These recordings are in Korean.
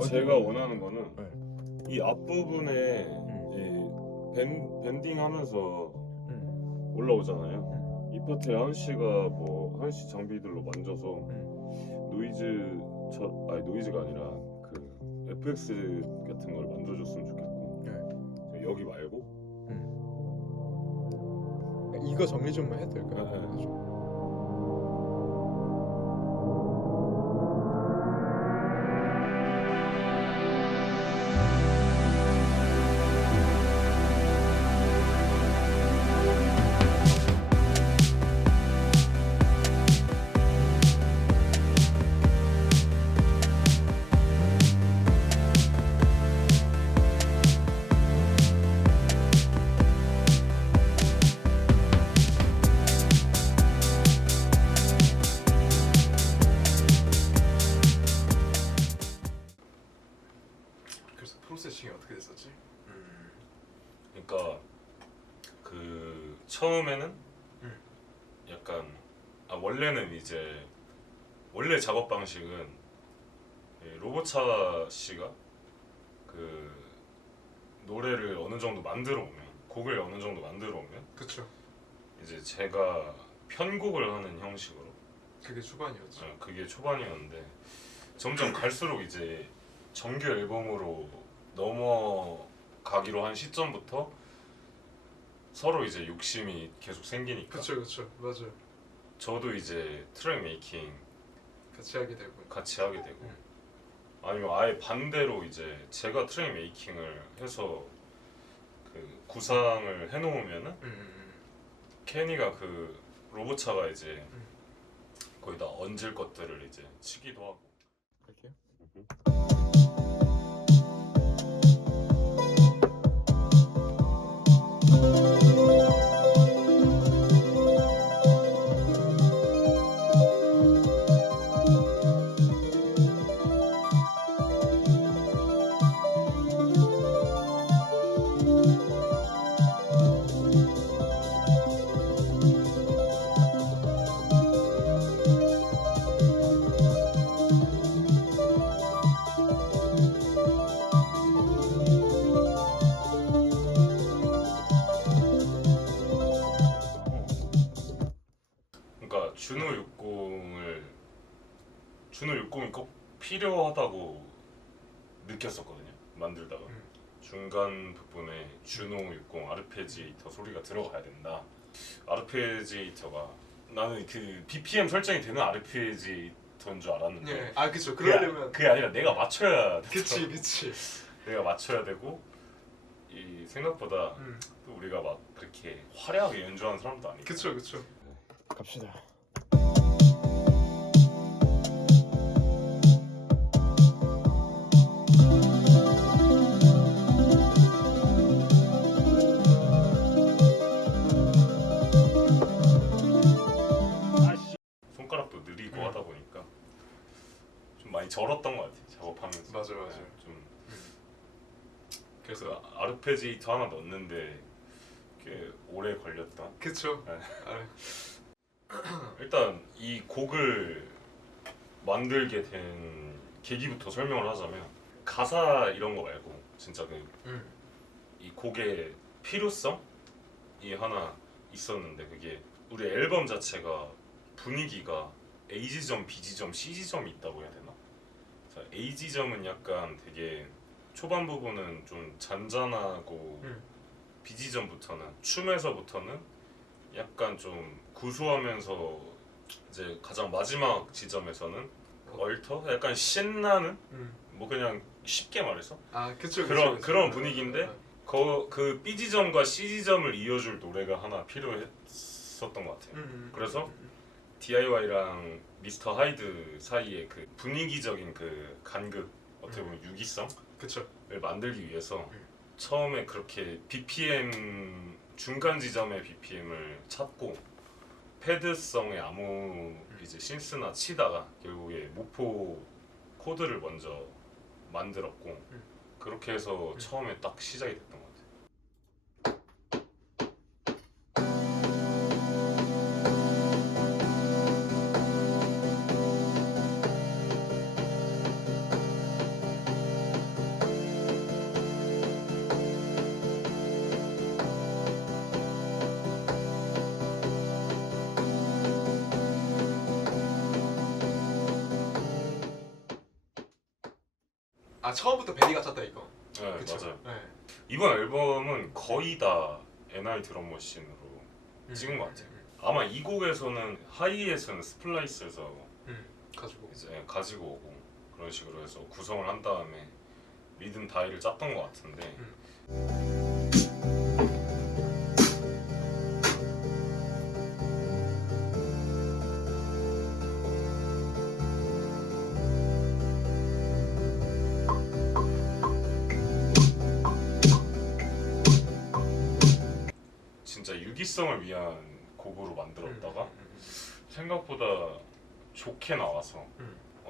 제가 원하는 거는 네. 이 앞부분에 이 밴딩하면서 올라오잖아요. 이 파트에 한씨가 뭐 한씨 장비들로 만져서 노이즈가 아니라 그 FX 같은 걸 만들어줬으면 좋겠고 여기 말고 이거 정리 좀 해도 될까요? 네. 그래서 프로세싱이 어떻게 됐었지? 그러니까 그 처음에는 약간 원래는 이제 원래 작업 방식은 로보차 씨가 그 노래를 어느 정도 만들어 오면 곡을 어느 정도 만들어 오면 그쵸. 이제 제가 편곡을 하는 형식으로 그게 초반이었죠. 그게 초반이었는데 점점 갈수록 이제 정규 앨범으로 넘어가기로 한 시점부터 서로 이제 욕심이 계속 생기니까 그쵸 맞아요. 저도 이제 트랙 메이킹 같이 하게 되고. 아니면 아예 반대로 이제 제가 트랙 메이킹을 해서 그 구상을 해놓으면은 케니가 그 로보차가 이제 거기다 얹을 것들을 이제 치기도 하고. 할게요. 그러니까 준호 60이 꼭 필요하다고 느꼈었거든요. 만들다가 중간 부분에 준호 60 아르페지에이터 소리가 들어가야 된다. 아르페지에이터가 나는 그 BPM 설정이 되는 아르페지에이터인 줄 알았는데 네. 그쵸. 그러려면 그게 아니라 내가 맞춰야 돼. 그치. 내가 맞춰야 되고 이 생각보다 또 우리가 막 그렇게 화려하게 연주하는 사람도 아니고. 그쵸. 갑시다. 손가락도 느리고 하다 보니까 좀 많이 절었던 것 같아요. 작업하면서. 맞아요. 좀 그래서 아르페지에이터 하나 넣는데 꽤 오래 걸렸다. 그쵸. 네. 일단 이 곡을 만들게 된 계기부터 설명을 하자면 가사 이런 거 말고 진짜 이 곡의 필요성이 하나 있었는데 그게 우리 앨범 자체가 분위기가 A 지점, B 지점, C 지점이 있다고 해야 되나? 자, A 지점은 약간 되게 초반 부분은 좀 잔잔하고 B 지점부터는 춤에서부터는 약간 좀 구수하면서 이제 가장 마지막 지점에서는 얼터? 약간 신나는? 뭐 그냥 쉽게 말해서 그쵸. 그런 분위기인데 그 B 지점과 C 지점을 이어줄 노래가 하나 필요했었던 것 같아요. 그래서 DIY랑 미스터 하이드 사이의 그 분위기적인 그 간극, 어떻게 보면 유기성을 그쵸. 만들기 위해서 처음에 그렇게 BPM 중간 지점의 BPM을 찾고 패드성의 아무 이제 신스나 치다가 결국에 모포 코드를 먼저 만들었고 그렇게 해서 처음에 딱 시작이 됐던 것 같아요. 아 처음부터 베리가 찼다 이거. 네, 그쵸? 맞아요. 네. 이번 앨범은 거의 다 NI 드럼머신으로 찍은 것 같아요. 아마 이 곡에서는 하이에서는 스플라이스에서 가지고. 이제 가지고 오고 그런 식으로 해서 구성을 한 다음에 리듬 다이를 짰던 것 같은데 진짜 유기성을 위한 곡으로 만들었다가 생각보다 좋게 나와서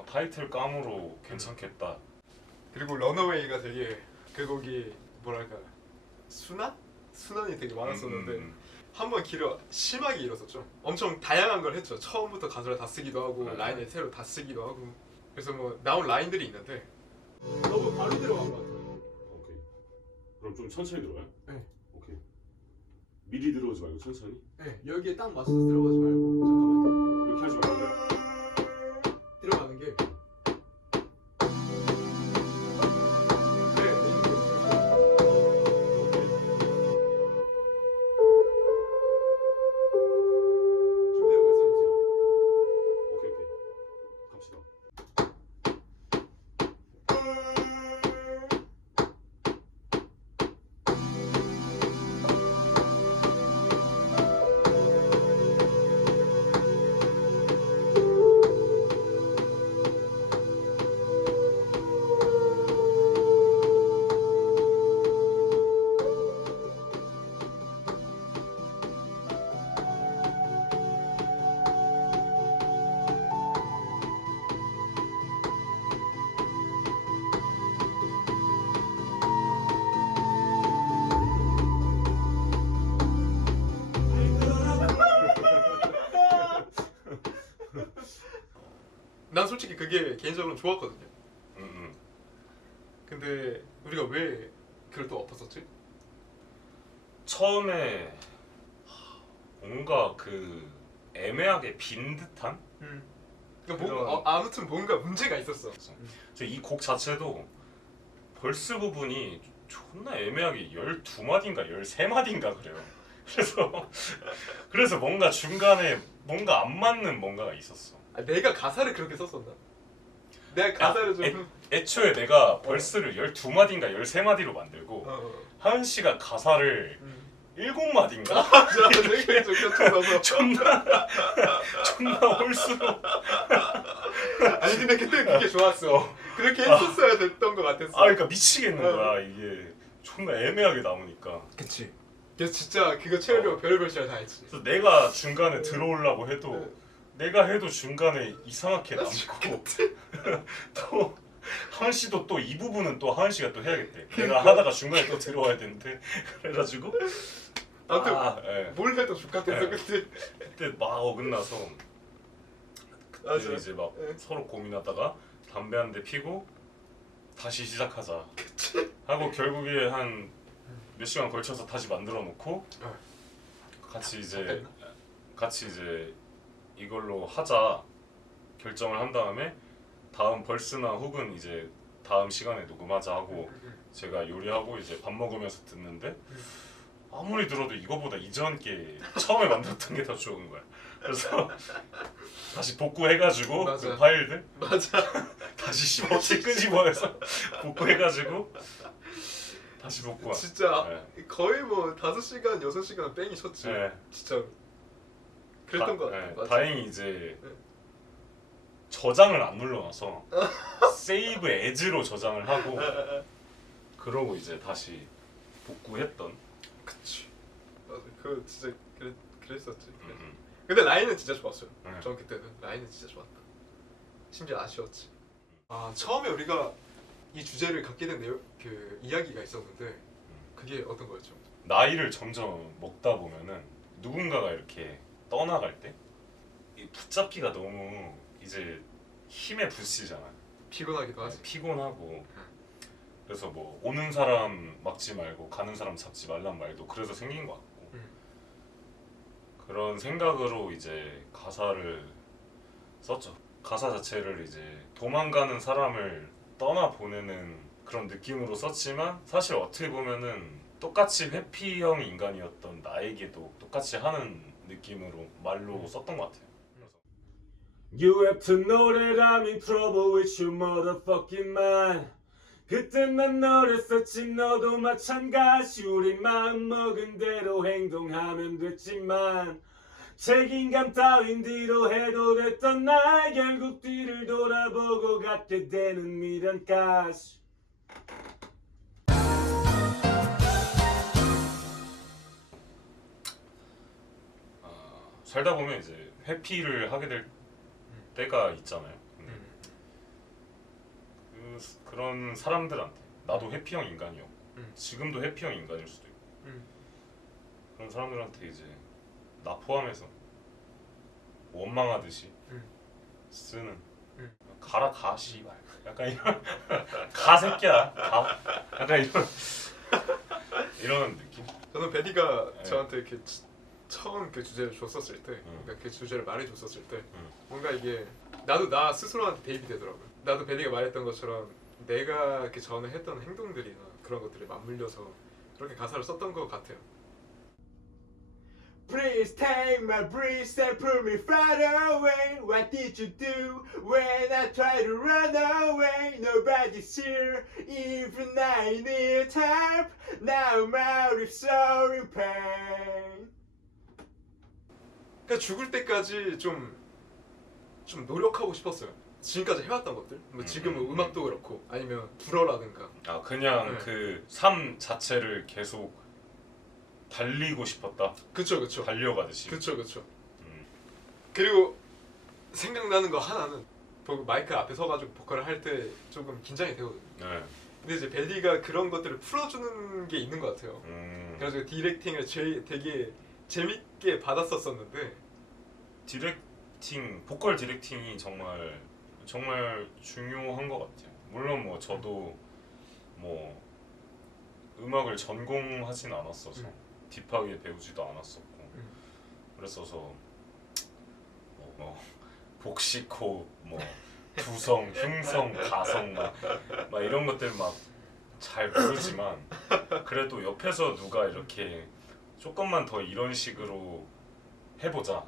타이틀 감으로 괜찮겠다. 그리고 런어웨이가 되게 그 곡이 뭐랄까 순환이 되게 많았었는데 한번 길을 심하게 잃었었죠. 엄청 다양한 걸 했죠. 처음부터 가사를 다 쓰기도 하고 라인을 새로 다 쓰기도 하고. 그래서 뭐 나온 라인들이 있는데 너무 빨리 들어간 것 같아요. 오케이. 그럼 좀 천천히 들어가요? 네. 오케이. 미리 들어오지 말고 천천히. 네, 여기에 딱 맞춰서 들어가지 말고 잠깐만요. 이렇게 하지 말고. 들어가는 게 오케이 오케이. 갑시다. 난 솔직히 그게 개인적으로 좋았거든요. 음. 근데 우리가 왜 그걸 또 엎었었지? 처음에 뭔가 그 애매하게 빈 듯한 그러니까 그런- 뭔가 아무튼 뭔가 문제가 있었어. 이 곡 자체도 벌스 부분이 존나 애매하게 12마디인가 13마디인가 그래요. 그래서 뭔가 중간에 뭔가 안 맞는 뭔가가 있었어. 아, 내가 가사를 그렇게 썼었나? 내가 가사를 좀 애초에 내가 벌스를 12마디인가 13마디로 만들고 하은 씨가 가사를 7마디인가? 맞아, 되게 겹쳐서. 존나 홀수로. 아니 근데 그때 그게 좋았어. 그렇게 했었어야 됐던 것 같았어. 아 그러니까 미치겠는 거야 이게 존나 애매하게 나오니까. 그치. 그래서 진짜 그거 채우려고 별의별 시간 다 했지. 그래서 내가 중간에 들어오려고 해도 내가 해도 중간에 이상하게 남고 또 하은 씨도 또 이 부분은 또 하은 씨가 또 해야겠대. 내가 하다가 중간에 또 들어와야 되는데 그래가지고 아무튼 예. 뭘 해도 죽같았어 네. 그때. 그때 막 어긋나서 맞아. 그때 이제 막 네. 서로 고민하다가 담배 한 대 피고 다시 시작하자 하고 결국에 한 몇 시간 걸쳐서 다시 만들어 놓고 같이 이제 이걸로 하자 결정을 한 다음에 다음 벌스나 혹은 이제 다음 시간에 녹음하자 하고 제가 요리하고 이제 밥 먹으면서 듣는데 아무리 들어도 이거보다 이전 게 처음에 만들었던 게 더 좋은 거야. 그래서 다시 복구해가지고 맞아. 그 파일들 맞아. 다시 씹어치 끄집어내서 복구해가지고 다시 복구한. 진짜 네. 거의 뭐 5시간 6시간 뺑이 쳤지. 네. 진짜 그랬던 것 같아. 네. 맞아. 다행히 이제 네. 저장을 안 눌러놔서 세이브 에즈로 저장을 하고 그러고 이제 다시 복구했던. 그치. 맞아. 그거 진짜 그랬었지. 음. 근데 라인은 진짜 좋았어요. 네. 전 그때는 라인은 진짜 좋았다. 심지어 아쉬웠지. 아 처음에 우리가 이 주제를 갖게 된 그 이야기가 있었는데 그게 어떤 거였죠? 나이를 점점 먹다 보면은 누군가가 이렇게 떠나갈 때 이 붙잡기가 너무 이제 힘에 부딪히잖아. 피곤하기도 하지. 피곤하고 그래서 뭐 오는 사람 막지 말고 가는 사람 잡지 말란 말도 그래서 생긴 것 같고 그런 생각으로 이제 가사를 썼죠. 가사 자체를 이제 도망가는 사람을 떠나 보내는 그런 느낌으로 썼지만 사실 어떻게 보면은 똑같이 회피형 인간이었던 나에게도 똑같이 하는 느낌으로 말로 썼던 것 같아요. You have to know that I'm in trouble with your motherfucking mind. 그땐 난 너랬었지 너도 마찬가지 우리 마음 먹은 대로 행동하면 됐지만 책임감 따윈 뒤로 해도 됐던 날 결국 뒤를 돌아보고 갖게 되는 미련까지. 살다 보면 이제 회피를 하게 될 때가 있잖아요. 그런 사람들한테 나도 회피형 인간이었고 지금도 회피형 인간일 수도 있고 그런 사람들한테 이제 나 포함해서 원망하듯이 쓰는 가라 가 씨발 약간 이런 가 새끼야 가 약간 이런 느낌. 저는 베디가 네. 저한테 이렇게 처음 그 주제를 줬었을 때, 그러니까 그 주제를 말해줬었을 때, 뭔가 이게 나도 나 스스로한테 대입이 되더라고요. 나도 베디가 말했던 것처럼 내가 이렇게 전에 했던 행동들이나 그런 것들에 맞물려서 그렇게 가사를 썼던 것 같아요. Please take my breath and pull me far away. What did you do when I try to run away? Nobody's here, even I need help. Now my lips are in pain. 그러니까 죽을 때까지 좀 노력하고 싶었어요. 지금까지 해왔던 것들, 뭐 지금은 음악도 그렇고 아니면 불어라든가. 아 그냥 네. 그 삶 자체를 계속 달리고 싶었다. 그쵸. 달려가듯이. 그쵸. 음. 그리고 생각나는 거 하나는 마이크 앞에 서가지고 보컬을 할 때 조금 긴장이 되거든요. 네. 근데 이제 베디가 그런 것들을 풀어주는 게 있는 것 같아요. 그래서 디렉팅을 되게 재밌게 받았었는데 보컬 디렉팅이 정말 중요한 것 같아요. 물론 뭐 저도 뭐 음악을 전공하진 않았어서 딥하게 배우지도 않았었고 그랬어서 뭐 복식호, 뭐 두성, 흉성, 가성 막 이런 것들 막 잘 모르지만 그래도 옆에서 누가 이렇게 조금만 더 이런 식으로 해보자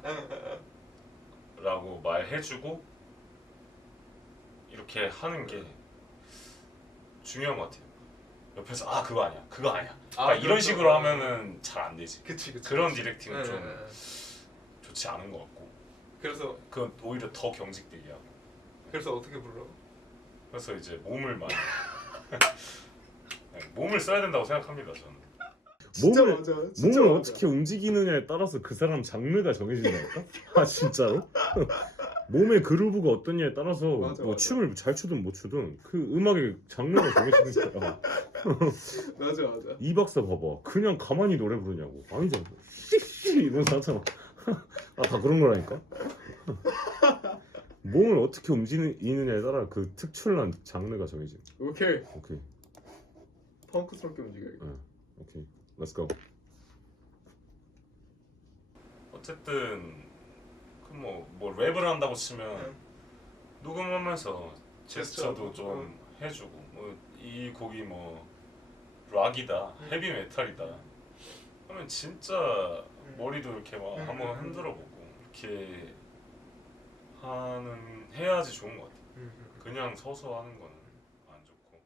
라고 말해주고 이렇게 하는 게 중요한 것 같아요. 옆에서 아 그거 아니야 그러니까 이런 그렇죠. 식으로 하면은 잘 안 되지. 그치. 그런 디렉팅은 네, 좀 네. 좋지 않은 것 같고 그래서 그건 오히려 더 경직되게 하고 어떻게 불러? 그래서 이제 몸을 많이 네, 몸을 써야 된다고 생각합니다 저는. 몸을 어떻게 움직이느냐에 따라서 그 사람 장르가 정해진다니까? 아 진짜로? 몸의 그루브가 어떠냐에 따라서 맞아. 춤을 잘 추든 못 추든 그 음악의 장르가 정해지는 거야. 맞아. 이 박사 봐봐, 그냥 가만히 노래 부르냐고. 아니죠, 씩씩 이러면서 하잖아. 아 다 그런 거라니까. 몸을 어떻게 움직이느냐에 따라 그 특출난 장르가 정해져. 오케이. 오케이, 펑크스럽게 움직여야겠다. 오케이, 렛츠 고. 어쨌든 그 뭐 랩을 한다고 치면 녹음하면서 제스처도 좀 해주고 뭐 이 곡이 뭐 락이다 헤비 메탈이다 하면 진짜 머리도 이렇게 막 한번 흔들어 보고 이렇게 해야지 좋은 것 같아. 그냥 서서 하는 거는 안 좋고.